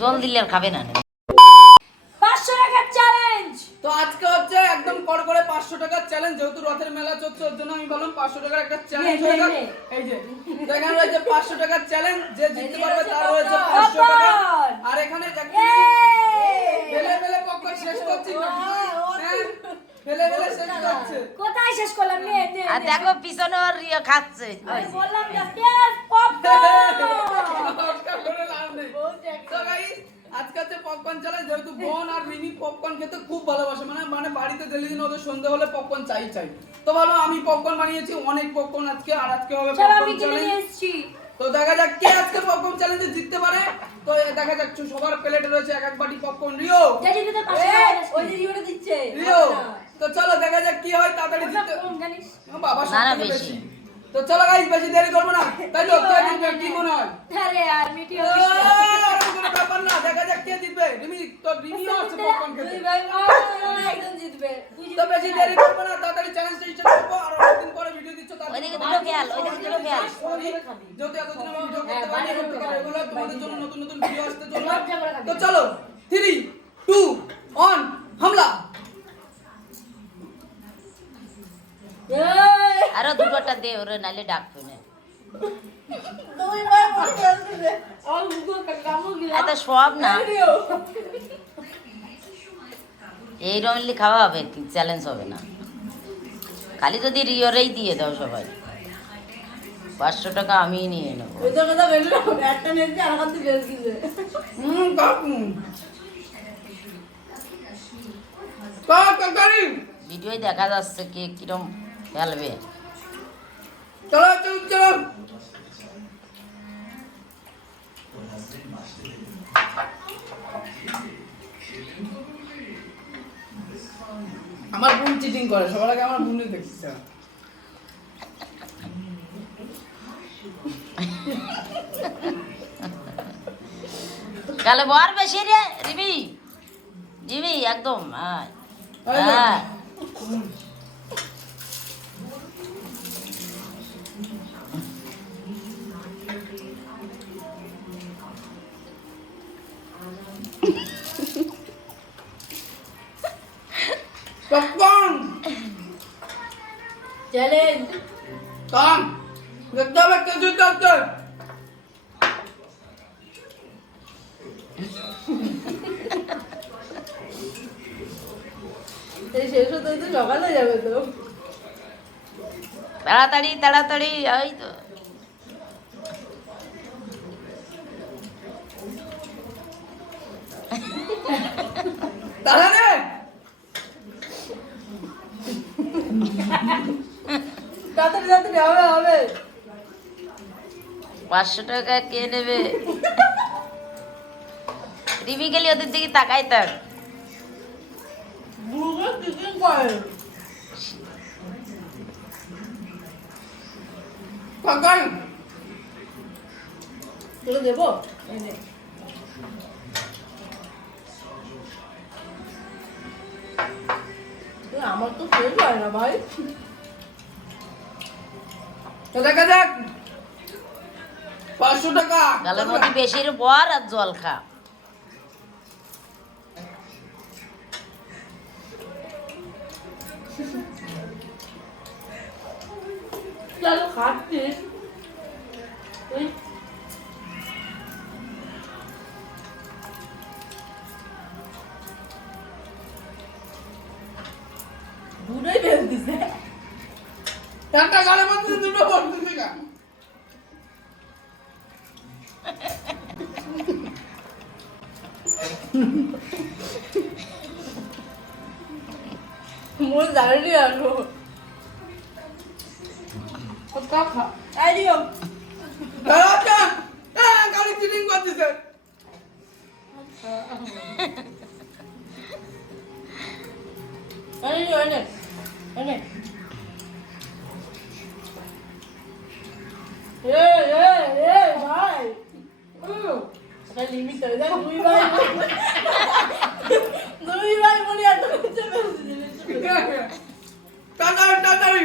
জল দিলে আর খাবে না। পাঁচশো টাকার চ্যালেঞ্জ তো আজকে হচ্ছে একদম কর করে পাঁচশো টাকার চ্যালেঞ্জ যেহেতু রথের মেলা চলছে ওর জন্য আমি বললাম পাঁচশো টাকার একটা চ্যালেঞ্জ হয়ে গেল। এই যে এখানে রয়েছে পাঁচশো টাকার চ্যালেঞ্জ যে জিততে পারবে তার রয়েছে পাঁচশো টাকা। আর এখানে ফেলে শেষ করছি। ফেলে ফেলে শেষ করছে? কোথায় শেষ করলাম? নে নে আর দেখো পিছনে ওর ইয়ে খাচ্ছে। আমি বললাম না টেস্ট পপকর্ন। নমস্কার করে লাভ নেই। তো guys, আজকে হচ্ছে পপকর্ন চ্যালেঞ্জ যেহেতু বোন আর মিনি পপকর্ন খেতে খুব ভালোবাসে মানে মানে বাড়িতে ডেলি দিন ওদের সন্ধে হলে পপকর্ন চাই চাই। তো ভালো আমি পপকর্ন বানিয়েছি অনেক পপকর্ন আজকে আর আজকে হবে পপকর্ন চ্যালেঞ্জ তো দেখা যাক কে আজকে পপকর্ন চ্যালেঞ্জে জিততে পারে। তো দেখা যাক সবার প্লেটে রয়েছে এক এক বাটি পপকর্ন। রিও! ওই যে রিওটা দিচ্ছে। রিও! তো চলো দেখা যাক কি হয় তাড়াতাড়ি জিততে বাবা না, বেশি। তো চলো গাইস বেশি দেরি করব না। তাই তো কে জিতবে কি মনে হয়? আরে আর মিটি কোনো ব্যাপার না দেখা যাক কে জিতবে। রিমি তো রিমিও আছে পপকর্ন খেতে। দুই ভাই একজন জিতবে তো বেশি দেরি করব না তাড়াতাড়ি চ্যালেঞ্জটা স্টার্ট করব আর অনেকদিন পরে ভিডিও দিচ্ছ তার ওইদিকে দুটো খেয়াল ওইদিকে দুটো খেয়াল। যেহেতু এতদিন আমি ভিডিও করতে হ্যাঁ, রেগুলার তোমাদের জন্য নতুন নতুন ভিডিও আসতে চলবে। করে খাবি। তো চলো থ্রি দে ওরে নাইলে ডাকবে না এত সব না এই রমিলি খাওয়া হবে কি চ্যালেঞ্জ হবে না খালি যদি রিওরেই দিয়ে দাও সবাই পাঁচশো টাকা আমিই নিয়ে নেব ভিডিওই দেখা যাচ্ছে কে কিরম খেলবে চলো চলো চলো। আমার বোন চিটিং করে সবার আগে আমার বোনই দেখছে তাহলে বর বেশি রে রিবি রিবি একদম হ্যাঁ হ্যাঁ চ্যালেঞ্জ কান দেখতে হবে শেষ হতে সকালে যাবে তো। তাড়াতাড়ি তাড়াতাড়ি ওই তো। তাহলে তাড়াতাড়ি তাড়াতাড়ি হবে হবে পাঁচশো টাকা কে নেবে? রিবি গেলে ওদের দিকে তাকাই তোকে দেবো? আমার তো শেষ হয় না ভাই। দেখা যাক। পাঁচশো টাকা। গালের মধ্যে বেশির বর আর জল খা। চলো খাচ্ছিস দুটোই বেল দিছে একটা গালের মধ্যে দুটো বলতে দেখা মোর দাঁড়িয়ে আসব কাকা আই দিও আচ্ছা হ্যাঁ গাড়ি চিটিং করতেছে আই দিও এনে मैं लिमिट कर जा दुई बार দুই ভাই বলি এত কিছু তাড়াতাড়ি তাড়াতাড়ি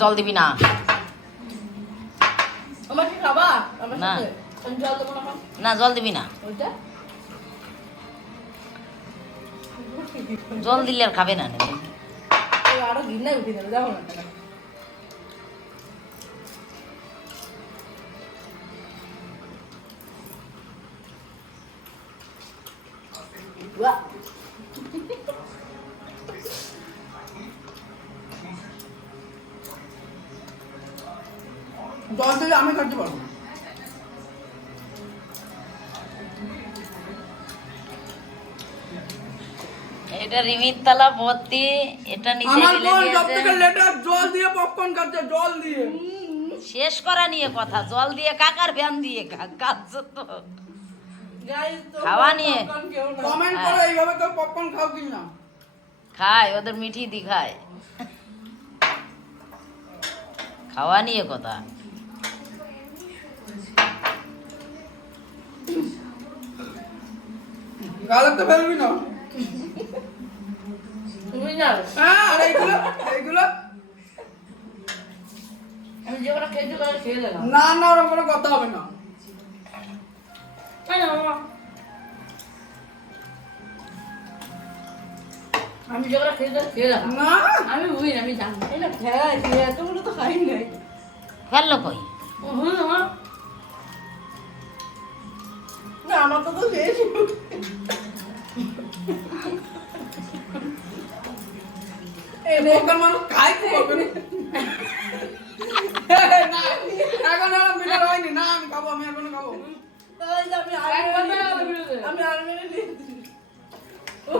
জল দিবি না কি খাবা? আমার না। সাথে? জল দেবো না না জল দিবি না। ওইটা? জল দিলে আর খাবে না আরও ঘিন্নায় উঠে যাবে দেখো না জল দিলে আমি খাইতে পারব না। এটা রিমির তালা ভর্তি এটা নিচে আমার ফেলে বোন থেকে লেটার জল দিয়ে পপকর্ন খাচ্ছে জল দিয়ে। শেষ করা নিয়ে কথা জল দিয়ে কাকার ভ্যান দিয়ে খাচ্ছ তো। খাওয়া নিয়ে। কমেন্ট হ্যাঁ। করো এইভাবে তো পপকর্ন খাও কি না। খায় ওদের মিঠি দি খায়। খাওয়া নিয়ে কথা। গালে তো ফেলবি না? তুমি যাও হ্যাঁ আর এইগুলো? এইগুলো? আমি যে কটা খেয়েছি ওটা খেয়ে দিলাম না না ওরকম কোনো কথা হবে না। তাই আমি যে কটা খেয়েছি খেয়ে দিলাম না। আমি বুঝি না আমি জানি। না এটা খেয়েছি এতগুলো তো খাই নাই। ফেলল কই? হুম আমার আমার তো মানুষ খাই এখন হয়নি না আমি খাব আমি এখনও খাব। তাই আমি আর একবার মেরে না, আমি আর মেরে নিয়েছি। ও,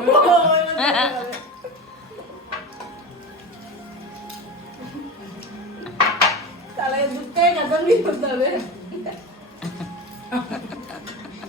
তাহলে দুধটাই নিয়ে করতে হবে।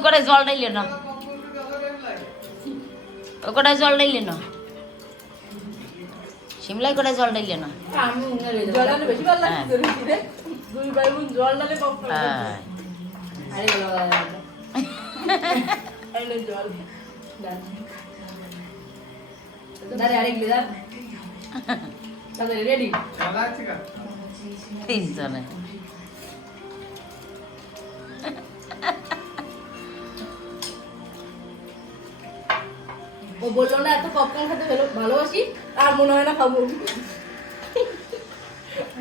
কটায় জল ডাইলে না ওই কটায় জল ডাইলে না সিমলাই কটায় জল ডাইলে না আমি ও বলল না এত পপকর্ন খেতে ভালো, ভালোবাসি, আর মনে হয় না খাব।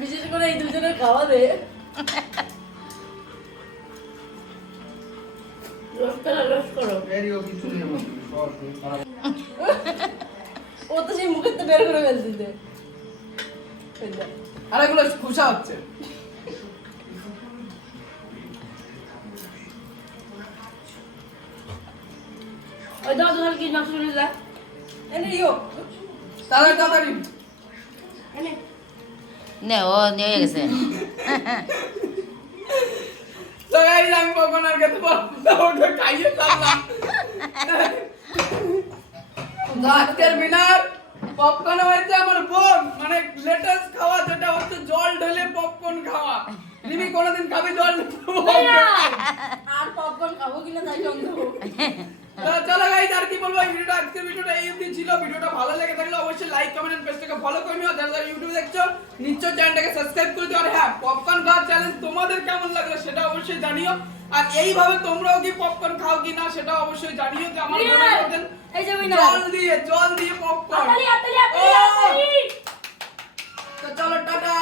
বিশেষ করে এই দুজনের খাওয়া দে। ও তো সেই মুখের তো বের করে আর এগুলো খুশা হচ্ছে। ওই দাও তোমার কি মাংস চলে যা এনে ইয়ো তাড়াতাড়ি তাড়াতাড়ি এনে। নে ও নিয়ে গেছে। তো গাইস আমি পপকর্ন আর খেতে পারব না। খাইয়ে সারলাম আজকের বিনার পপকর্ন হয়েছে আমার বোন। মানে লেটেস্ট খাওয়া যেটা হচ্ছে জল ঢেলে পপকর্ন খাওয়া। রিমি কোনোদিন খাবি জল আর পপকর্ন খাব কিনা তাই সন্দেহ চলো গাইস আর কি বলব এই ভিডিওটা আজকের ভিডিওটা এই অবধি ছিল। ভিডিওটা ভালো লেগে থাকলে অবশ্যই লাইক কমেন্ট এন্ড পেজটাকে ফলো করে নিও। যারা যারা ইউটিউবে দেখছ নিশ্চয় চ্যানেলটাকে সাবস্ক্রাইব করে দিও। আর হ্যাঁ পপকর্ন খাওয়ার চ্যালেঞ্জ তোমাদের কেমন লাগল সেটা অবশ্যই জানিও। আর এইভাবে তোমরাও কি পপকর্ন খাও কি না সেটা অবশ্যই জানিও যে আমার! মনে করতেন এই যে winner! জল দিয়ে জল দিয়ে পপকর্ন তো চলো টাটা!